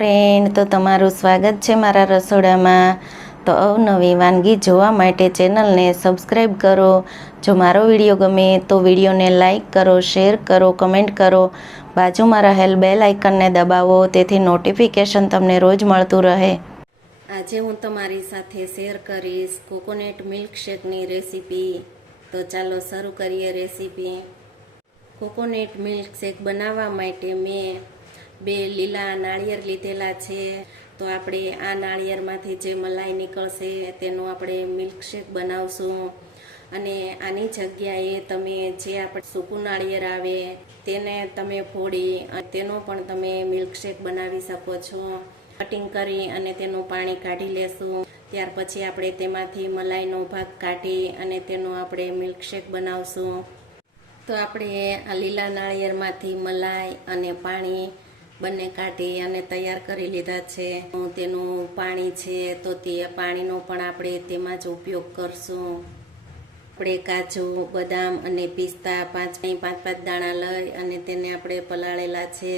Friend, તો તમારું સ્વાગત છે મારા રસોડામાં। તો અવનવી વાનગી જોવા માટે ચેનલને સબસ્ક્રાઈબ કરો। જો મારો વિડીયો ગમે તો વિડીયોને લાઈક કરો, શેર કરો, કમેન્ટ કરો। બાજુમાં રહેલ બેલ આઇકનને દબાવો તેથી નોટિફિકેશન તમને રોજ મળતું રહે। આજે હું તમારી સાથે શેર કરીશ કોકોનટ મિલ્કશેકની રેસીપી। તો ચાલો શરૂ કરીએ રેસીપી। કોકોનટ મિલ્કશેક બનાવવા માટે મેં 2 લીલા નાળિયેર લીધેલા છે। તો આપણે આ નાળિયેરમાંથી જે મલાઈ નીકળશે તેનું આપણે મિલ્કશેક બનાવશું। અને આની જગ્યાએ તમે જે આપણે સૂકું નાળિયેર આવે તેને તમે ફોડી તેનો પણ તમે મિલ્કશેક બનાવી શકો છો। કટિંગ કરી અને તેનું પાણી કાઢી લેશું। ત્યાર પછી આપણે તેમાંથી મલાઈનો ભાગ કાઢી અને તેનો આપણે મિલ્કશેક બનાવશું। તો આપણે આ લીલા નાળિયેરમાંથી મલાઈ અને પાણી બંને કાઢી અને તૈયાર કરી લીધા છે। તેનું પાણી છે તો તે પાણીનો પણ આપણે તેમાં જ ઉપયોગ કરશું। આપણે કાજુ, બદામ અને પિસ્તા 5 દાણા લઈ અને તેને આપણે પલાળેલા છે।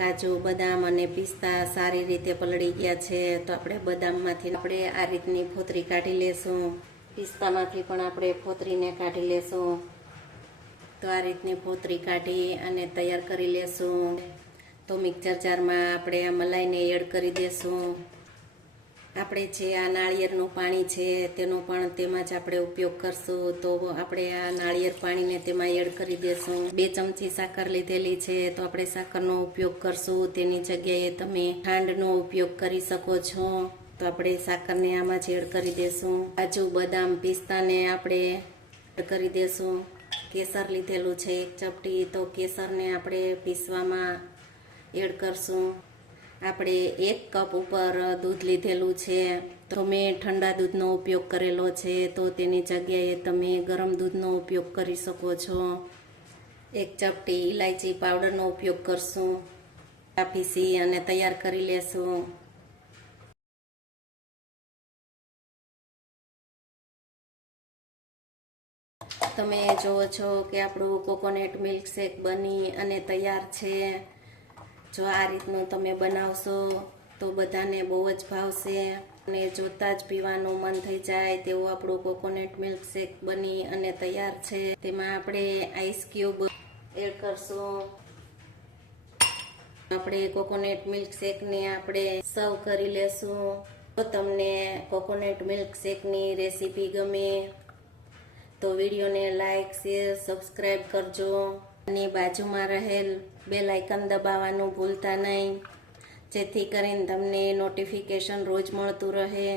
કાજુ, બદામ અને પિસ્તા સારી રીતે પલળી ગયા છે। તો આપણે બદામમાંથી આપણે આ રીતની ફોતરી કાઢી લેશું। પિસ્તામાંથી પણ આપણે ફોતરીને કાઢી લેશું। તો આ રીતની ફોતરી કાઢી અને તૈયાર કરી લેશું। તો મિક્સર જારમાં આપણે આ મલાઈને એડ કરી દેશું। આપણે જે આ નાળિયેરનું પાણી છે તેનો પણ તેમાં જ આપણે ઉપયોગ કરશું। તો આપણે આ નાળિયેર પાણીને તેમાં એડ કરી દેશું। 2 ચમચી સાકર લીધેલી છે તો આપણે સાકરનો ઉપયોગ કરશું। તેની જગ્યાએ તમે ખાંડનો ઉપયોગ કરી શકો છો। તો આપણે સાકરને આમાં જ એડ કરી દેશું। કાજુ, બદામ, પિસ્તાને આપણે એડ કરી દેશું। કેસર લીધેલું છે 1 ચપટી, તો કેસરને આપણે પીસવામાં એડ કરશું। આપણે 1 કપ ઉપર દૂધ લીધેલું છે તો મેં ઠંડા દૂધનો ઉપયોગ કરેલો છે। તો તેની જગ્યાએ તમે ગરમ દૂધનો ઉપયોગ કરી શકો છો। 1 ચપટી ઇલાયચી પાવડરનો ઉપયોગ કરશું। આ પીસી અને તૈયાર કરી લેશું। તમે જુઓ છો કે આપણું કોકોનટ મિલ્કશેક બની અને તૈયાર છે। જો આ રીતનું તમે બનાવશો તો બધાને બહુ જ ભાવશે અને જોતા જ પીવાનું મન થઈ જાય તેવું આપણું કોકોનટ મિલ્કશેક બની અને તૈયાર છે। તેમાં આપણે આઈસ ક્યુબ એડ કરશું। આપણે કોકોનટ મિલ્કશેકને આપણે સર્વ કરી લેશું। તો તમને કોકોનટ મિલ્કશેકની રેસીપી ગમે તો વિડીયોને લાઈક, શેર, સબસ્ક્રાઈબ કરજો અને બાજુમાં રહેલ બેલ આઇકન દબાવવાનું ભૂલતા નહીં, જેથી કરીને તમને નોટિફિકેશન રોજ મળતું રહે।